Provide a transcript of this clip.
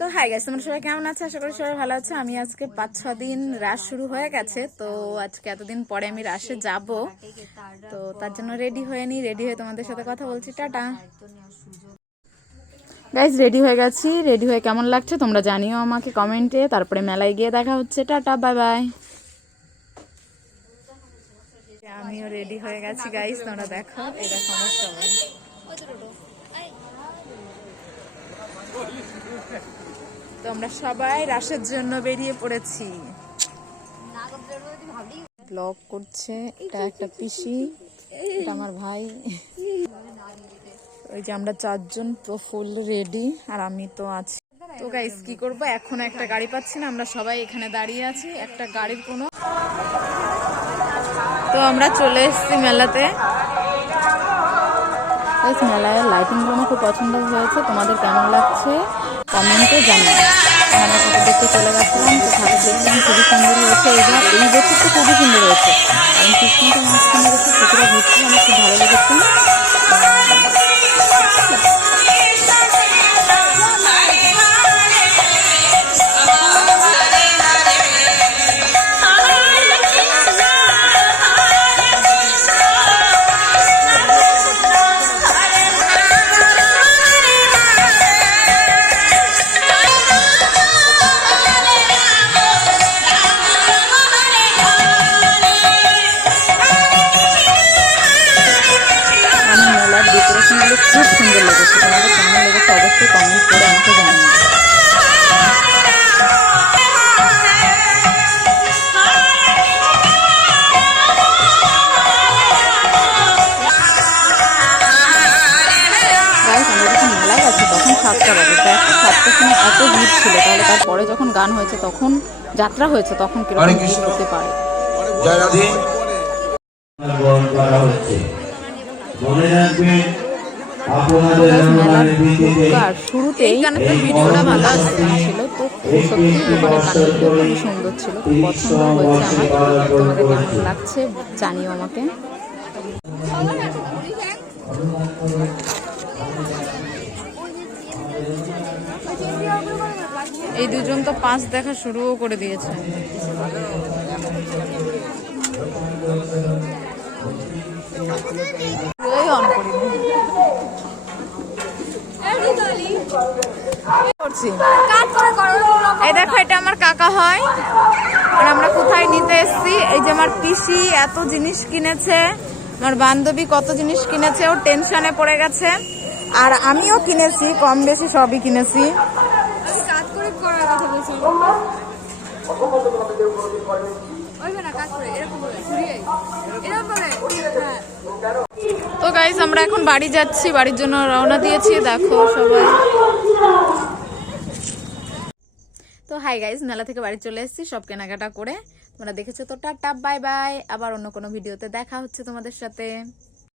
তো hi guys, তোমরা সবাই কেমন আছো? আশা করি সবাই ভালো আছো। আমি আজকে 5-6 দিন রাশ শুরু হয়ে গেছে, তো আজকে এতদিন পরে আমি রাশে যাব, তো তার জন্য রেডি হয়ে তোমাদের সাথে কথা বলছি। টাটা গাইস, রেডি হয়ে গেছি। রেডি হয়ে কেমন লাগছে তোমরা জানিও আমাকে কমেন্টে। তারপরে মেলায় গিয়ে দেখা হচ্ছে। Tata, bye bye. আমিও রেডি হয়ে গেছি গাইস, তোমরা দেখো। এই দেখো আমার সবাই। তো আমরা সবাই রাশের জন্য বেরিয়ে পড়েছি। ব্লগ করছে, এটা একটা পিসি, এটা আমার ভাই। ওই যে আমরা 4 জন তো ফুল রেডি, আর আমি তো আছি। তো গাইস কি করব, এখন একটা গাড়ি পাচ্ছি না, আমরা সবাই এখানে দাঁড়িয়ে আছি, একটা গাড়ির কোনো। তো আমরা চলে এসেছি মেলাতে। মেলায় লাইটিংগুলো আমার খুব পছন্দ হয়েছে, তোমাদের কেমন লাগছে কমেন্টে জানাও। আমরা ঠাকুর দেখতে চলে গেছিলাম, তো ঠাকুর দেখলাম, খুবই সুন্দর হয়েছে। এই বছর তো খুবই সুন্দর হয়েছে, কারণ কৃষ্ণটা মাঝখানে রেখে সেটা ঘুরতে আমার খুব ভালো লেগেছে। ডেকোরেশনগুলো খুব সুন্দর লেগেছে, তোমাদের কেমন লেগেছে অবশ্যই কমেন্ট করে আমাকে জানিও। আমরা যখন মেলায় গেছি তখন 7টা বাজে, দেখো 7টার সময় এত ভিড় ছিল, তাহলে তারপরে যখন গান হয়েছে, তখন যাত্রা হয়েছে, তখন কিরকম ভিড় হতে পারে। শুরুতেই ভিডিওটা ভালো ছিল, তো সত্যি দোকানের গানগুলো খুবই সুন্দর ছিল, পছন্দ হয়েছে আমার। তোমাদের কেমন লাগছে জানিও আমাকে। এই দুজন তো পাঁচ দেখা শুরুও করে দিয়েছে। এই দেখো, এটা আমার কাকা হয়, আর আমরা কোথায় নিতে এসেছি। এই যে আমার পিসি এত জিনিস কিনেছে, আমার বান্ধবী কত জিনিস কিনেছে, ও টেনশনে পড়ে গেছে। আর আমিও কিনেছি, কম বেশি সবই কিনেছি। তো গাইস, আমরা এখন বাড়ি যাচ্ছি, বাড়ির জন্য রওনা দিয়েছি। দেখো সবাই। তো হাই গাইস, মেলা থেকে বাড়ি চলে এসেছি সব কেনাকাটা করে। তোমরা দেখেছো তো। Tata, bye bye. আবার অন্য কোনো ভিডিওতে দেখা হচ্ছে তোমাদের সাথে।